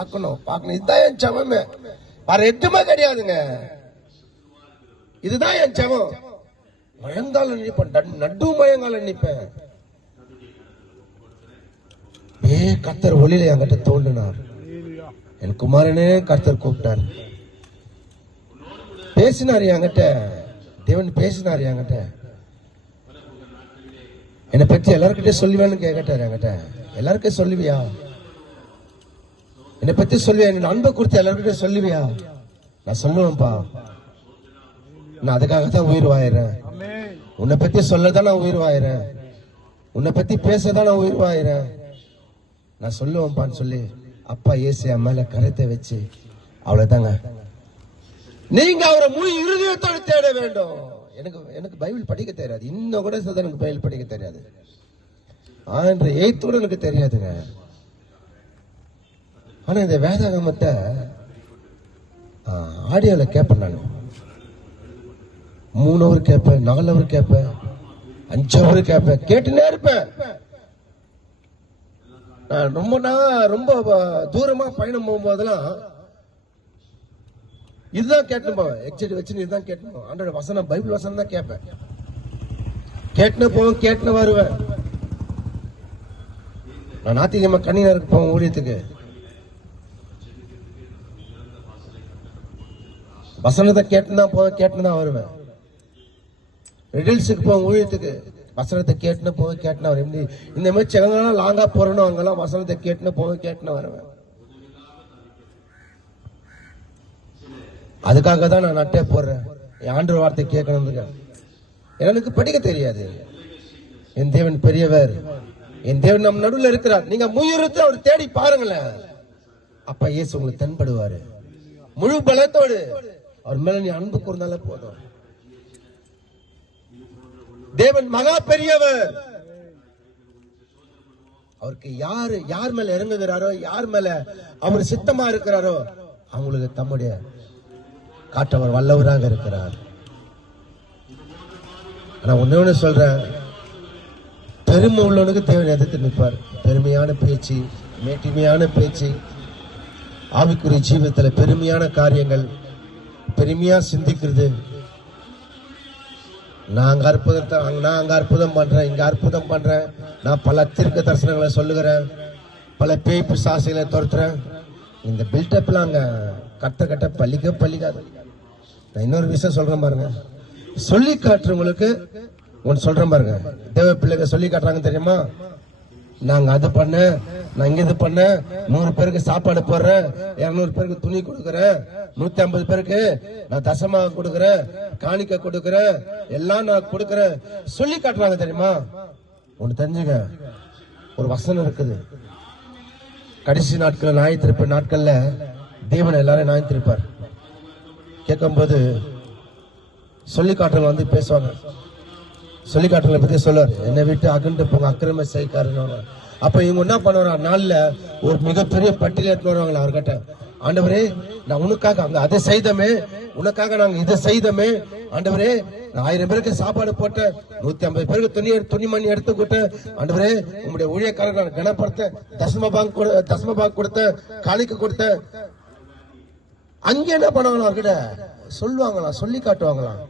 பார்க்கணும் பார்க்கணும். இதுதான் என் சவமே. வேற எதுவுமே கிடையாதுங்க. இதுதான் என் சமம் மயங்கால நிற்பேன் நடு- மயங்கால நினைப்பேன். நிற்பேன் ஏ கத்தர் ஒளியில என்கிட்ட தோன்றினார். என் குமாரனே கர்த்தர் கூப்பிட்டார். பேசினார் என்கிட்ட. தேவன் பேசினார் என்கிட்ட. என்னை பற்றி எல்லார்கிட்டயும் சொல்லுவேன்னு கேட்டார் என்கிட்ட. எல்லாருக்கும் சொல்லுவியா? என்னை பத்தி சொல்லுவியா? என் அன்பை கொடுத்து எல்லாருக்கிட்ட சொல்லுவியா? நான் சொல்லுவேன்ப்பா. நான் அதுக்காக தான் உயிர் வாயிறேன். உன்னை பத்தி சொல்லதான் நான் உயிர் வாயிறேன். உன்னை பத்தி பேசதான் நான் உயிர் வாயிறேன். நான் சொல்லுவேன்ப்பான்னு சொல்லி அப்பா ஏசி என் மேல கருத்தை வச்சு அவ்வளவுதாங்க. நீங்க அவரை முழு இருதயத்தோடு தேட வேண்டும். எனக்கு எனக்கு பைபிள் படிக்க தெரியாது. இன்னும் கூட எனக்கு பைபிள் படிக்க தெரியாது. ஆன்ற எய்த்தோடு எனக்கு தெரியாதுங்க. ஆனால் இந்த வேதாகமத்தை ஆடியோவில் கேட்பேன் நான். மூணு அவர் கேட்பேன் நாலு அவர் கேட்பேன் அஞ்சு அவர் கேட்பேன் கேட்டுனே இருப்பேன். நான் ரொம்ப நான் ரொம்ப தூரமாக பயணம் போகும்போதெல்லாம் இதுதான் கேட்டுன்னு போவேன். எக்ஸைட் வச்சு இதுதான் கேட்டுன்னு போவேன். ஆண்டோட வசனம் பைபிள் வசனம் தான் கேட்பேன். கேட்டுன்னு போவேன் கேட்டுன்னு வருவேன். நான் நாத்திகமாக கண்ணினருக்கு போவேன் ஊழியத்துக்கு. வசனத்தை கேட்டுன்னா போ கேட்டுனா கேட்டுன்னு தான் வருவேன். ரிடில்ஸுக்கு போவேன் ஊழியத்துக்கு. வசனத்தை கேட்டுன்னு போக கேட்டுன்னு வருவேன். இந்த- இந்த மாதிரி செவங்கெல்லாம் லாங்காக போறணும் அங்கெல்லாம் வசனத்தை கேட்டுன்னு போக கேட்டுன்னு வருவேன். அதுக்காக தான் நான் நட்டே போடுறேன். என் ஆண்டு வார்த்தை கேட்கணும்னு எனக்கு படிக்க தெரியாது. என் தேவன் பெரியவர். என் தேவன் நம் நடுவில் இருக்கிறார். நீங்க முயற்சி அவர் தேடி பாருங்களேன். அப்ப இயேசு உங்களுக்கு தென்படுவாரு. முழு பலத்தோடு. அவர் மேல நீ அன்பு கூர்ந்தாலே போதும். தேவன் மகா பெரியவர். அவருக்கு யாரு யார் மேல இறங்குகிறாரோ யார் மேல அவர் சித்தமா இருக்கிறாரோ அவங்களுக்கு தம்முடைய காட்டவர் வல்லவராக இருக்கிறார். ஆனா ஒண்ணு ஒண்ணு சொல்றேன். பெருமை உள்ளவனுக்கு தேவன் எதிர்த்து நிற்பார். பெருமையான பேச்சு மேட்டிமையான பேச்சு ஆவிக்குரிய ஜீவத்தில் பெருமையான காரியங்கள். பெருமையா சிந்திக்கிறது. நான் அங்க அற்புதத்தை நான் அங்க அற்புதம் பண்றேன் இங்க அற்புதம் பண்றேன். நான் பல தீர்க்க தரிசனங்களை சொல்லுகிறேன் பல பேய்ப்பு சாசைகளை துரத்துறேன். இந்த பில்டப்லாம் அங்க கட்ட கட்ட பள்ளிக்க பள்ளிக்காது நான் இன்னொரு விஷயம் சொல்றேன் பாருங்க. சொல்லி காட்டுறவங்களுக்கு ஒன்று சொல்றேன் பாருங்க. தேவ பிள்ளைங்க சொல்லி காட்டுறாங்க தெரியுமா? நாங்க அது பண்ணேன் நான் இங்க இது பண்ணேன் நூறு பேருக்கு சாப்பாடு போடுறேன் இருநூறு பேருக்கு துணி கொடுக்கறேன் நூத்தி ஐம்பது பேருக்கு நான் தசமாக கொடுக்கறேன் காணிக்க கொடுக்கறேன் எல்லாம் நான் கொடுக்கறேன் சொல்லி காட்டுறாங்க தெரியுமா? ஒன்று தெரிஞ்சுங்க. ஒரு வசனம் இருக்குது. கடைசி நாட்கள் நாய் திருப்ப நாட்கள்ல தேவன் எல்லாரும் நாய் திருப்பார். கேட்கும்போது சொல்லி காட்டுறவங்க வந்து பேசுவாங்க. சொல்லி காட்டுறவங்களை பத்தி சொல்லுவார் என்னை விட்டு அகண்டு போங்க அக்கிரம செய்காருன்னு அப்ப இவங்க என்ன பண்ணுவாங்க? நாளில் ஒரு மிகப்பெரிய பட்டியல் எடுத்து வருவாங்களா அவர்கிட்ட. ஆண்டவரே நான் உனக்காக அங்க அதை செய்தமே உனக்காக நாங்கள் இதை செய்தமே. ஆண்டவரே நான் ஆயிரம் பேருக்கு சாப்பாடு போட்டேன் நூத்தி ஐம்பது பேருக்கு துணி துணி துணிமணி எடுத்து கொடுத்தேன் ஆண்டவரே உங்களுடைய ஊழியக்காரர் நான் கனப்படுத்தேன் தசம பாங்க் கொடு தசம பாங்க் கொடுத்தேன் காணிக்க கொடுத்தேன் அங்கே என்ன பண்ணுவாங்களா அவர்கிட்ட? சொல்லுவாங்களாம் சொல்லி காட்டுவாங்களாம்